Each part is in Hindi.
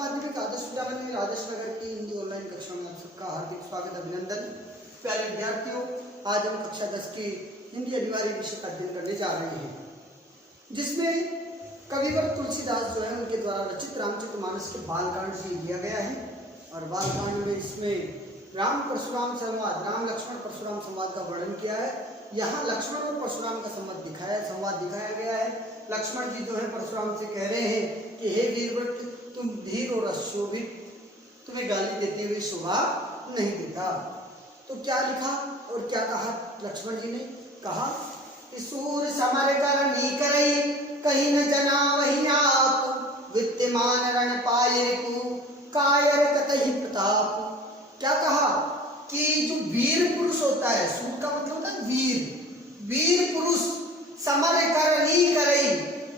माध्यमिक आदर्श विद्यालय में राजेश नगर की हिंदी ऑनलाइन कक्षा में आप सबका हार्दिक स्वागत अभिनंदन। प्यारे विद्यार्थियों, आज हम कक्षा 10 की हिंदी अनिवार्य विषय का अध्ययन करने जा रहे हैं, जिसमें कविवर तुलसीदास जो है उनके द्वारा रचित रामचरितमानस के बालकांड से लिया गया है। और बालकांड में इसमें राम परशुराम संवाद, राम लक्ष्मण परशुराम संवाद का वर्णन किया है। यहाँ लक्ष्मण और परशुराम का संवाद दिखाया गया है। लक्ष्मण जी जो है परशुराम से कह रहे हैं कि हे वीरवट, तुम धीर और अशोभित, तुम्हें गाली देते हुए शोभा नहीं देता। तो क्या लिखा और क्या कहा लक्ष्मण जी ने? कहा, सूर समर करनी करई, कहीं न जना वही आप, विद्यमान रण पाय रिपु, कायर कतहि प्रताप। क्या कहा कि जो वीर पुरुष होता है, सूर का मतलब होता है वीर पुरुष, समर करनी करई।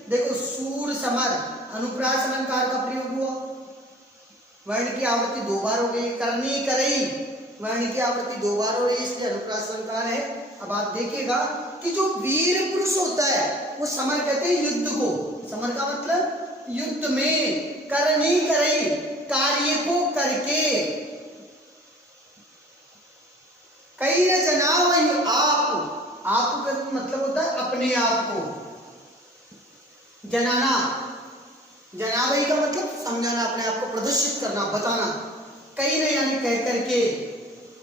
देखो, सूर समर अनुप्रास अलंकार का प्रयोग हुआ, वर्ण की आवृत्ति 2 बार हो गई। करनी करई वर्ण की आवृत्ति 2 बार हो रही, इसलिए अनुप्रास अलंकार है। अब आप देखिएगा कि जो वीर पुरुष होता है वो समर कहते हैं युद्ध को। समर का मतलब युद्ध में, करनी करई कार्य को करके, कई न जना वही आप का मतलब होता है अपने आप को, जनावई का मतलब समझाना, अपने आप को प्रदर्शित करना, बताना। कई न यानी कह करके,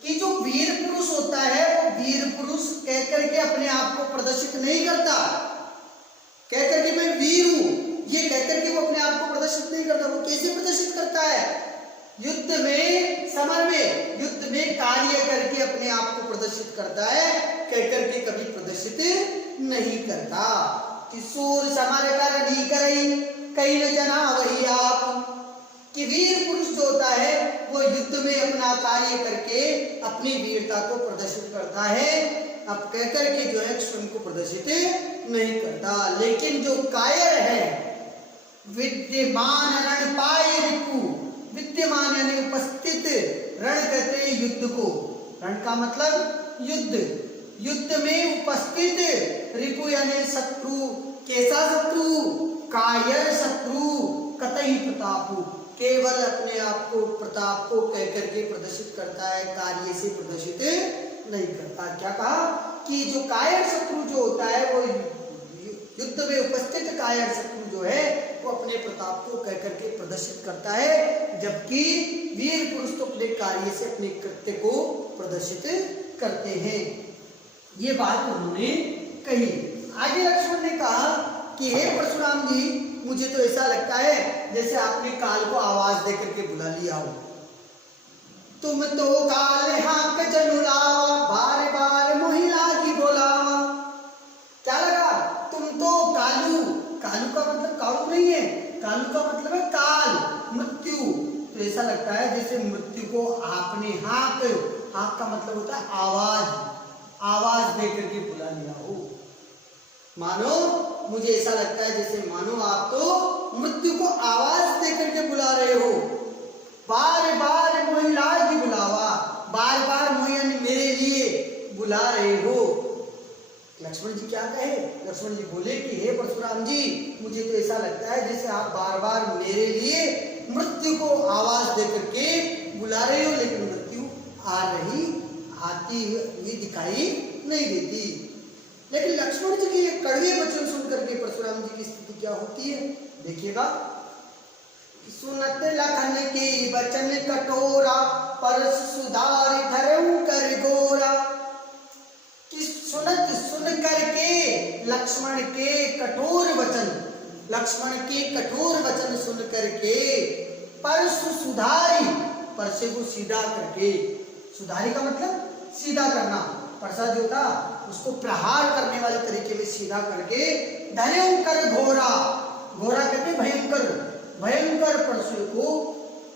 कि जो वीर पुरुष होता है वो वीर पुरुष कह करके अपने आप को प्रदर्शित नहीं करता। कह करके मैं वीर हूं, ये कह करके वो अपने आप को प्रदर्शित नहीं करता। वो कैसे प्रदर्शित करता है? युद्ध में, समर में, युद्ध में कार्य करके अपने आप को प्रदर्शित करता है, कह करके कभी प्रदर्शित नहीं करता। कि सूर समर करनी करई, कहीं न जना वही आप। कि वीर पुरुष जो होता है वो युद्ध में अपना कार्य करके अपनी वीरता को प्रदर्शित करता है, अब कह करके जो है स्वयं को प्रदर्शित नहीं करता। लेकिन जो कायर है, विद्यमान रण पाय रिपु, विद्यमान यानी उपस्थित, रण कहते हैं युद्ध को। रण का मतलब युद्ध में उपस्थित, रिपु यानी शत्रु। कैसा शत्रु? कायर शत्रु, कतई प्रतापु, केवल अपने आप को, प्रताप को कह करके प्रदर्शित करता है, कार्य से प्रदर्शित नहीं करता। क्या कहा कि जो कायर शत्रु जो होता है वो युद्ध में उपस्थित कायर शत्रु जो है वो अपने प्रताप को कह करके प्रदर्शित करता है, जबकि वीर पुरुष तो अपने कार्य से अपने कृत्य को प्रदर्शित करते हैं। ये बात उन्होंने कही। आगे लक्ष्मण ने कहा कि हे परशुराम जी, मुझे तो ऐसा लगता है जैसे आपने काल को आवाज दे करके बुला लिया हो। तुम तो काल हाक जनुलावा, बार बार मोहि लागी बोलावा। क्या लगा? तुम तो कालू का मतलब कालू नहीं है, कालू का मतलब है काल, मृत्यु। तो ऐसा लगता है जैसे मृत्यु को आपने हाक का मतलब होता है आवाज दे करके बुला लिया हो। मानो, मुझे ऐसा लगता है जैसे मानो आप तो मृत्यु को आवाज दे करके बुला रहे हो। बार बार मोहि लागी बुलावा, बार बार मोहि यानी मेरे लिए बुला रहे हो। लक्ष्मण जी क्या कहे? लक्ष्मण जी बोले कि हे परशुराम जी, मुझे तो ऐसा लगता है जैसे आप बार बार मेरे लिए मृत्यु को आवाज दे करके बुला रहे हो, लेकिन मृत्यु आती हुई दिखाई नहीं देती। लेकिन लक्ष्मण जी के कड़वे वचन सुनकर के परशुराम जी की स्थिति क्या होती है, देखिएगा। सुनत लखन के वचन कठोरा, परस सुधार धरऊ कर गोरा। कि सुन करके लक्ष्मण के कठोर वचन सुन करके परसु सुधारी, परसे को सीधा करके, सुधारी का मतलब सीधा करना, परसा जो था उसको प्रहार करने वाले तरीके में सीधा करके, धन्यंकर घोरा कहते भयंकर परशु को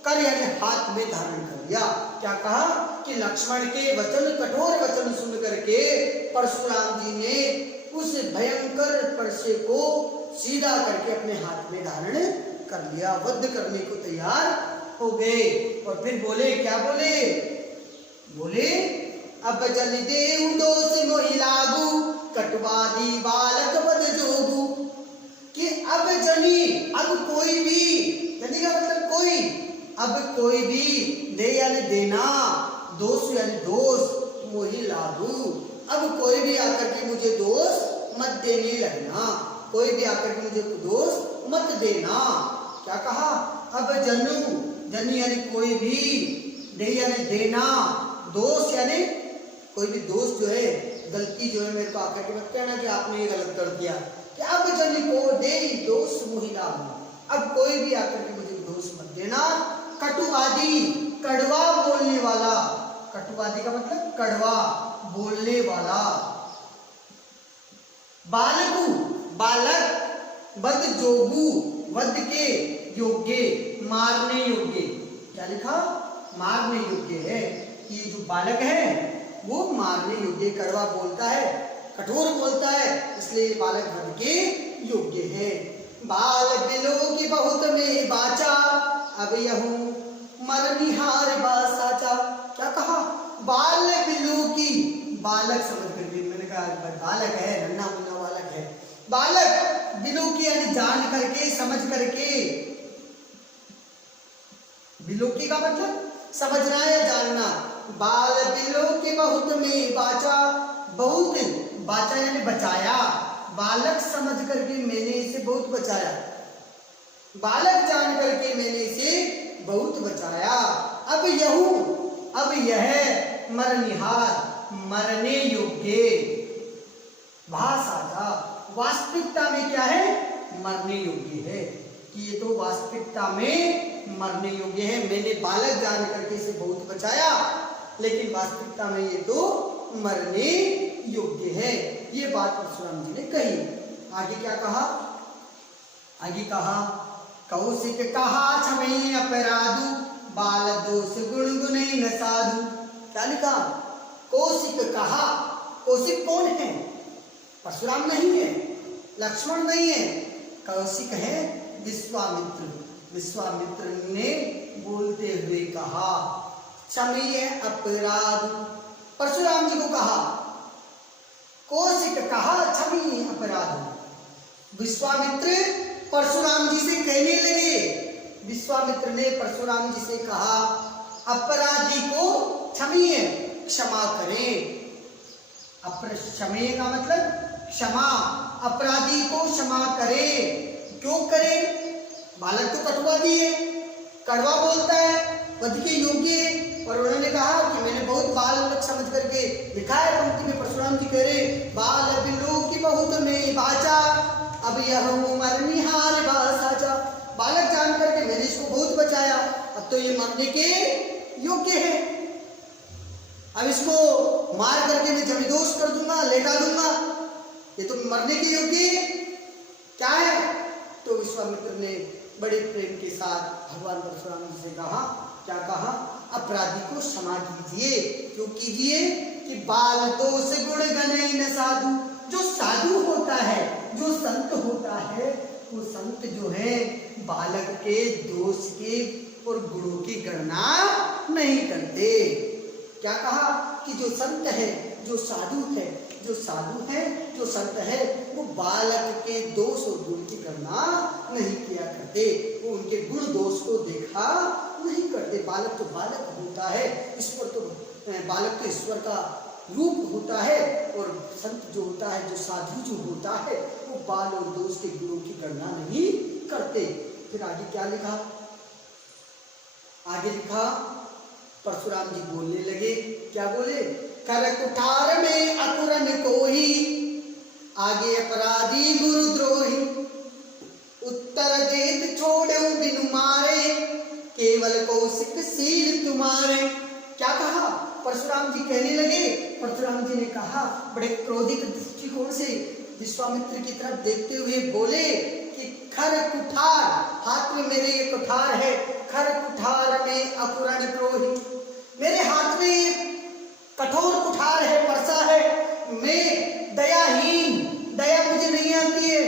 कर यानी हाथ में धारण कर लिया। क्या कहा कि लक्ष्मण के वचन, कठोर वचन सुन करके परशुराम जी ने उस भयंकर परसे को सीधा करके अपने हाथ में धारण कर लिया, वध करने को तैयार हो गए। और फिर बोले, क्या बोले अब जन देऊ दोष मोहि लागू, कटवादी बालक बद जोगू। कि अब कोई भी, जनी का मतलब कोई, अब कोई भी दे यानी देना, दोष यानी दोष, मोहि लादू। अब कोई भी आकर के मुझे दोष मत देने लगना, कोई भी आकर के मुझे दोष मत देना। क्या कहा? अब जनु, जनी यानी कोई भी, दे यानी देना, दोष यानी कोई भी दोष जो है, गलती जो है मेरे को आकर के मत कहना कि आपने ये गलत कर दिया। कि अब जन को दे दोष मोहिला, अब कोई भी आकर के मुझे दोष मत देना। कटुवादी, कड़वा बोलने वाला, कटुवादी का मतलब कड़वा बोलने वाला। बालकु, बालक, वध जोगु, वध के योग्य, मारने योग्य। क्या लिखा? मारने योग्य है। ये जो बालक है वो मारने योग्य, कड़वा बोलता है, कठोर बोलता है, इसलिए बालक वध के योग्य है। बाल बिलो की बहुत में बाचा, अब यहूं मरनिहार बासाचा। क्या कहा? बाल बिलो की, बालक समझ करके, मैंने कहा बालक है, नन्हा मुन्ना बालक है। बालक बिलो की यानी जान करके, समझ करके। बिलो की का मतलब समझना या जानना। बाल बिलो के बहुत में बाचा, बहुत, बाचा यानी बचाया, बालक समझ करके मैंने इसे बहुत बचाया, बालक जान करके मैंने इसे बहुत बचाया। अब यहू, अब यह मरनिहार, मरने योग्य, भाषा, वास्तविकता में क्या है? मरने योग्य है। कि ये तो वास्तविकता में मरने योग्य है। मैंने बालक जान करके इसे बहुत बचाया, लेकिन वास्तविकता में ये तो मरने योग्य है। ये बात परशुराम जी ने कही। आगे क्या कहा? आगे कहा कौशिक कहा क्षमे अपराधु, बाल दोष गुण गुणे न साधु। क्या लिखा? कौशिक कहा। कौशिक कौन है? परशुराम नहीं है, लक्ष्मण नहीं है, कौशिक है विश्वामित्र। विश्वामित्र ने बोलते हुए कहा क्षमीय अपराध, परशुराम जी को कहा। कौशिक कहा क्षमीय अपराध। विश्वामित्र परशुराम जी से कहने लगे, विश्वामित्र ने परशुराम जी से कहा अपराधी को क्षमीय, क्षमा करें। क्षमीय का मतलब क्षमा, अपराधी को क्षमा करे। क्यों करे? बालक तो कटुवादी है, कड़वा बोलता है, वध के योग्य है। और उन्होंने कहा कि मैंने बहुत बालक समझ करके लिखा है पंक्ति में। परशुराम जी कह रहे बाल बिलो की बहुत में बाचा, अब यह मरनिहार बासाचा। बालक जान करके मैंने इसको बहुत बचाया, अब तो ये मरने के योग्य है। अब इसको मार करके मैं जमीदोष कर दूंगा, लेटा दूंगा, ये तो मरने के योग्य क्या है? तो विश्वामित्र ने बड़े प्रेम के साथ भगवान परशुराम जी से कहा, क्या कहा? अपराधी को क्षमा कीजिए। क्यों कीजिए? कि बाल दोष गुण गणे न साधु। जो साधु होता है, जो संत होता है, वो संत जो है बालक के दोष के और गुणों की गणना नहीं करते। क्या कहा? कि जो संत है, जो साधु है, जो साधु है, जो संत है, वो बालक के दोष और गुण की गणना नहीं किया करते। वो उनके गुण दोष को देखा नहीं करते। बालक तो बालक होता है, ईश्वर तो बालक तो ईश्वर का रूप होता है। और संत जो होता है, जो साधु जो होता है, वो बाल और दोष के गुणों की गणना नहीं करते। फिर आगे क्या लिखा? आगे लिखा परशुराम जी बोलने लगे। क्या बोले? कर कुठार में अकुरन कोही, आगे अपराधी गुरुद्रोही, उत्तर देत छोड़े बिनु मारे, केवल कौशिक सील तुम्हारे। क्या कहा? परशुराम जी कहने लगे। परशुराम जी ने कहा बड़े क्रोधित दृष्टिकोण से विश्वामित्र की तरफ देखते हुए बोले कि खर कुठार, हाथ में मेरे ये कुठार है, खर कुठार में अकुरन क्रोही, मेरे हाथ में कठोर कुठार है, परसा है। मैं दयाहीन, दया मुझे नहीं आती है,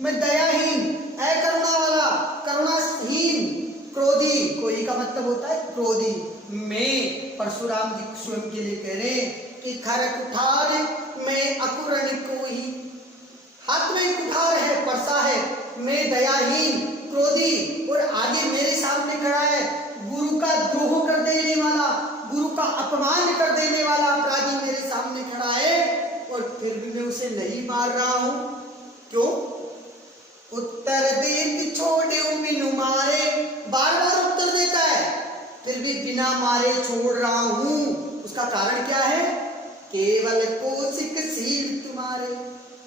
मैं दयाहीन, अकरुणा वाला, करुणाहीन, क्रोधी, कोई का मतलब होता है क्रोधी। मैं, परशुराम जी स्वयं के लिए कह रहे कि खर कुठार में अकुरण कोही, हाथ में कुठार है, परसा है, मैं दयाहीन, क्रोधी, और आगे मेरे सामने खड़ा है अपमान कर देने वाला अपराधी मेरे सामने खड़ा है और फिर भी मैं उसे नहीं मार रहा हूं। क्यों? उत्तर देत छोड़े बिनु मारे, बार बार उत्तर देता है, फिर भी बिना मारे छोड़ रहा हूं। उसका कारण क्या है? केवल कौशिक शील तुम्हारे,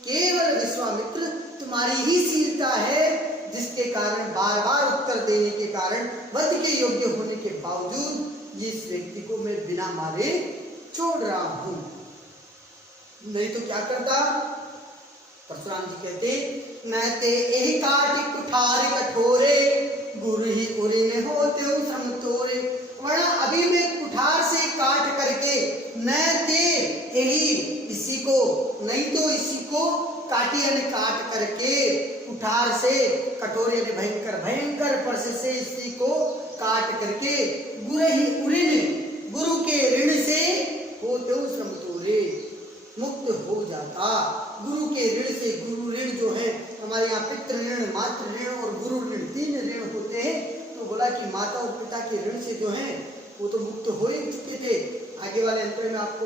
केवल विश्वामित्र तुम्हारी ही शीलता है, जिसके कारण बार बार उत्तर देने के कारण वध के योग्य होने के बावजूद इस व्यक्ति को मैं बिना मारे छोड़ रहा हूं। नहीं तो क्या करता? परशुराम जी कहते, मैं ते यही काट कुठार कठोरे, गुरु ही उरे में होते हो श्रम तोरे। वरना अभी मैं कुठार से काट करके न ते यही इसी को, नहीं तो इसी को काटी यानी काट करके कुठार से, कठोरे यानी भयंकर भयंकर परसे से इसी को काट करके गुरु ही उऋण, गुरु के ऋण से होते हो श्रम तोरे, मुक्त हो जाता। गुरु के ऋण से, गुरु ऋण जो है हमारे यहाँ पितृ ऋण, मातृ ऋण और गुरु ऋण, 3 ऋण होते हैं। तो बोला कि माता और पिता के ऋण से जो है वो तो मुक्त हो ही चुके थे। आगे वाले अंतर में आपको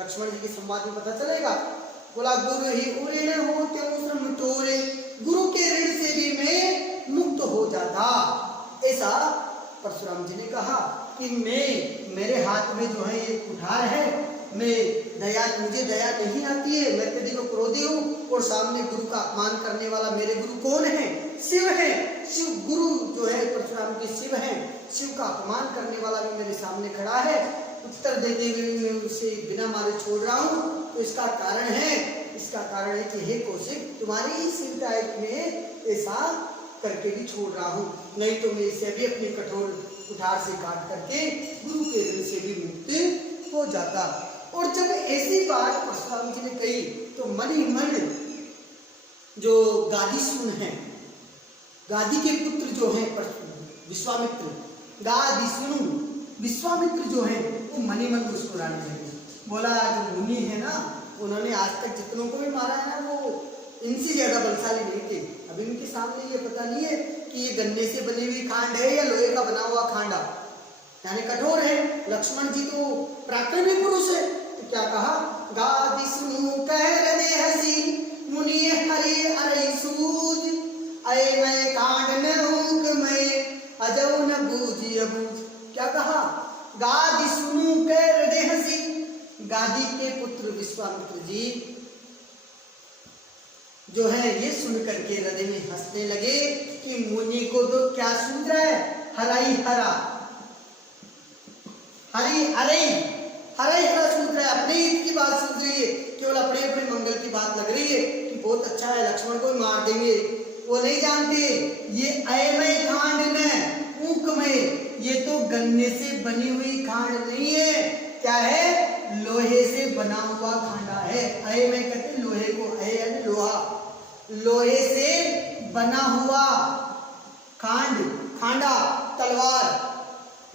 लक्ष्मण जी के संवाद में पता चलेगा। बोला गुरु ही ऋण होते श्रम तोरे, गुरु के ऋण से भी मैं मुक्त हो जाता। ऐसा परशुराम जी ने कहा कि मेरे हाथ में जो है ये कुठार है, मुझे दया नहीं आती है, मैं कभी को क्रोधी हूँ और सामने गुरु का अपमान करने वाला मेरे गुरु कौन है? शिव है। शिव गुरु जो है परशुराम के शिव है, शिव का अपमान करने वाला भी मेरे सामने खड़ा है। उत्तर देते हुए मैं उसे बिना मारे छोड़ रहा हूँ। तो इसका कारण है कि हे कौशिक, तुम्हारी ही शीलता है कि मैं ऐसा करके भी छोड़ रहा हूँ, नहीं तो मैं इसे भी अपनी कठोर कुठार से काट करके गुरु के ऋण से भी मुक्त हो जाता। और जब ऐसी बात परशुराम जी ने कही तो मन ही मन जो गादीसुन है, गादी के पुत्र जो है विश्वामित्र, गादीसुन विश्वामित्र जो है वो मन ही मन मुस्कुराने लगे। बोला जो मुनि है ना, उन्होंने आज तक जितनों को भी मारा है ना, वो इनसे ज्यादा बलशाली नहीं थे। अभी इनके सामने ये पता नहीं है कि ये गन्ने से बनी हुई खांड है या लोहे का बना हुआ खांडा, यानी कठोर है। लक्ष्मण जी तो पराक्रमी पुरुष है। तो क्या कहा? गादिसुनु कह हृदय हसी, मुनि हरि अरे सूझ, अय मैं कांड न ऊक मैं, अजौ न बूझी अबूझ। क्या कहा? गादिसुनु कह हृदय हसी, गादी के पुत्र विश्वामित्र जी जो है ये सुन करके हृदय में हंसने लगे कि मुनि को तो क्या सूझ रहा है, हराई हरा, हरी अरे हराई हरा सूझ रहा है, अपने हित की बात सूझ रही है, केवल अपने अपने मंगल की बात लग रही है कि बहुत अच्छा है, लक्ष्मण को मार देंगे। वो नहीं जानते ये अयमय खांड न ऊक में, ये तो गन्ने से बनी हुई खांड नहीं है, क्या है? लोहे से बना हुआ खांडा है। अयमय कहते लोहे को, अय यानी लोहा, लोहे से बना हुआ खांड, खांडा, तलवार,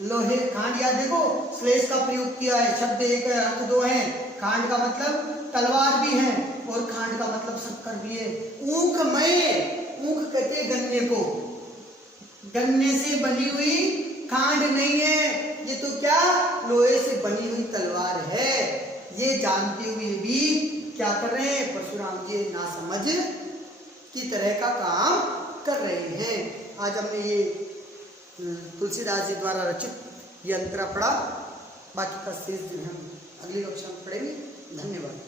लोहे खांड। याद देखो श्लेष का प्रयोग किया है, शब्द एक है अर्थ दो है। खांड का मतलब तलवार भी है और खांड का मतलब शक्कर भी है। ऊख में, ऊख कहते गन्ने को, गन्ने से बनी हुई खांड नहीं है, ये तो क्या लोहे से बनी हुई तलवार है। ये जानते हुए भी क्या कर रहे हैं परशुराम जी? नासमझ की तरह का काम कर रहे हैं। आज हमने ये तुलसीदास जी द्वारा रचित यंत्र पढ़ा, बाकी का शेष दिन हम अगली कक्षा में पढ़ेंगे। धन्यवाद।